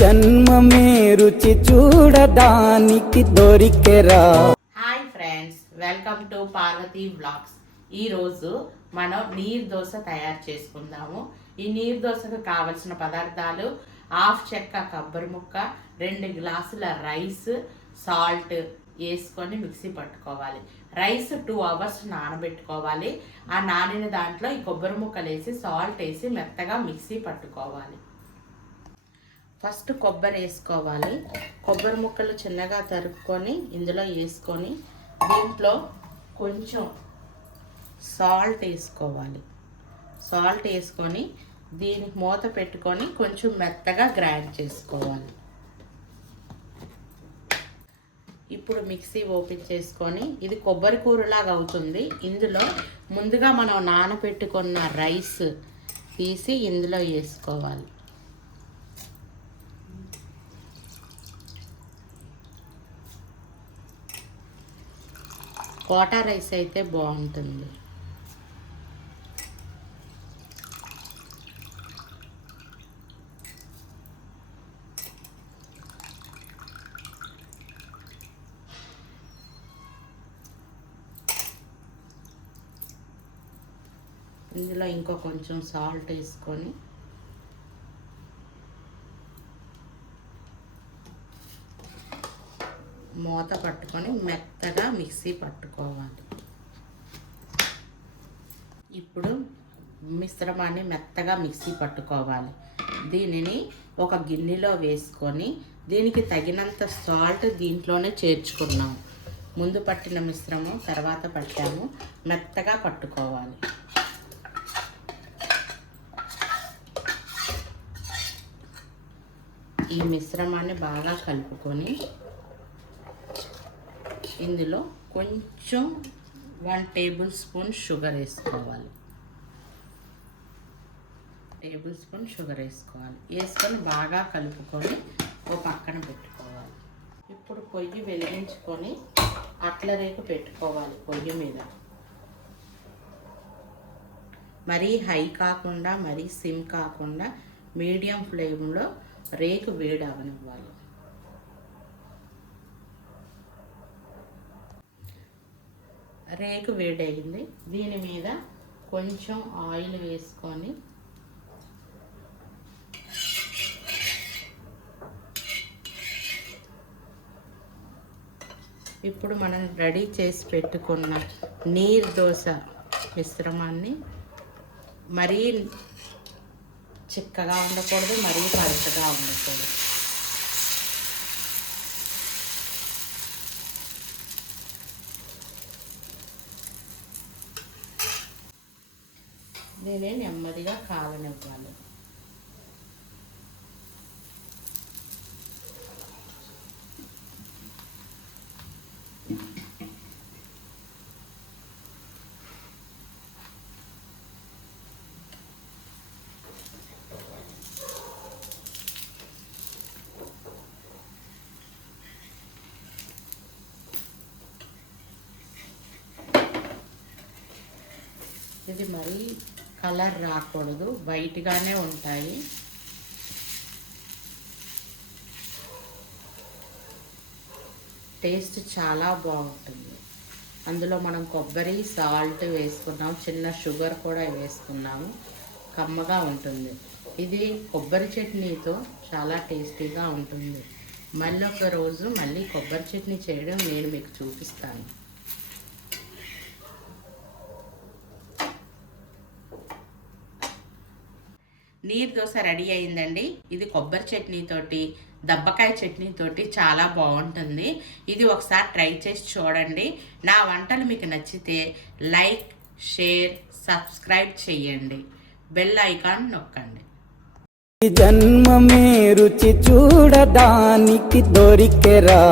జన్మమే రుచి చూడడానికి దొరికెరా. Hi friends, welcome to Parvathi vlogs. ఈరోజు మనం నీరు దోశ తయారు చేసుకుందాము. ఈ నీరు దోశకు కావలసిన పదార్థాలు: హాఫ్ చెక్క కొబ్బరి ముక్క, 2 గ్లాసుల రైస్, సాల్ట్ వేసుకొని మిక్సీ పట్టుకోవాలి. రైస్ 2 అవర్స్ నానబెట్టుకోవాలి. ఆ నానిన దాంట్లో ఈ కొబ్బరి ముక్కలు వేసి సాల్ట్ వేసి మెత్తగా మిక్సీ పట్టుకోవాలి. ఫస్ట్ కొబ్బరి వేసుకోవాలి. కొబ్బరి ముక్కలు చిన్నగా తరుక్కొని ఇందులో వేసుకొని దీంట్లో కొంచెం సాల్ట్ వేసుకోవాలి. సాల్ట్ వేసుకొని దీనికి మూత పెట్టుకొని కొంచెం మెత్తగా గ్రైండ్ చేసుకోవాలి. ఇప్పుడు మిక్సీ ఓపెన్ చేసుకొని ఇది కొబ్బరి కూరలాగా అవుతుంది. ఇందులో ముందుగా మనం నానబెట్టుకున్న రైస్ తీసి ఇందులో వేసుకోవాలి. కోటా రైస్ అయితే బాగుంటుంది. ఇందులో ఇంకో కొంచెం సాల్ట్ వేసుకొని మూత పట్టుకొని మెత్తగా మిక్సీ పట్టుకోవాలి. ఇప్పుడు మిశ్రమాన్ని మెత్తగా మిక్సీ పట్టుకోవాలి. దీనిని ఒక గిన్నెలో వేసుకొని దీనికి తగినంత సాల్ట్ దీంట్లోనే చేర్చుకున్నాము. ముందు పట్టిన మిశ్రమం తర్వాత పట్టాము. మెత్తగా పట్టుకోవాలి. ఈ మిశ్రమాన్ని బాగా కలుపుకొని ఇందులో కొంచెం 1 టేబుల్ స్పూన్ షుగర్ వేసుకోవాలి. వేసుకొని బాగా కలుపుకొని ఒక పక్కన పెట్టుకోవాలి. ఇప్పుడు పొయ్యి వెలిగించుకొని అట్ల రేకు పెట్టుకోవాలి. పొయ్యి మీద మరీ హై కాకుండా మరీ సిమ్ కాకుండా మీడియం ఫ్లేమ్లో రేకు వేడి అవనివ్వాలి. రేకు వేడయింది. దీని మీద కొంచెం ఆయిల్ వేసుకొని ఇప్పుడు మనం రెడీ చేసి పెట్టుకున్న నీరు దోశ మిశ్రమాన్ని మరీ చిక్కగా ఉండకూడదు, మరీ పలుచగా ఉండకూడదు. దీన్ని నెమ్మదిగా కాలనివ్వాలి. ఇది మరీ కలర్ రాకూడదు, వైట్గానే ఉంటాయి. టేస్ట్ చాలా బాగుంటుంది. అందులో మనం కొబ్బరి సాల్ట్ వేసుకున్నాము, చిన్న షుగర్ కూడా వేసుకున్నాము. కమ్మగా ఉంటుంది. ఇది కొబ్బరి చట్నీతో చాలా టేస్టీగా ఉంటుంది. మళ్ళీ ఒక రోజు మళ్ళీ కొబ్బరి చట్నీ చేయడం నేను మీకు చూపిస్తాను. నీరు దోశ రెడీ అయిందండి. ఇది కొబ్బరి చట్నీతోటి, దబ్బకాయ చట్నీతోటి చాలా బాగుంటుంది. ఇది ఒకసారి ట్రై చేసి చూడండి. నా వంటలు మీకు నచ్చితే లైక్, షేర్, సబ్స్క్రైబ్ చేయండి. బెల్ ఐకాన్ నొక్కండి. జన్మమే రుచి చూడడానికి దొరికెరా.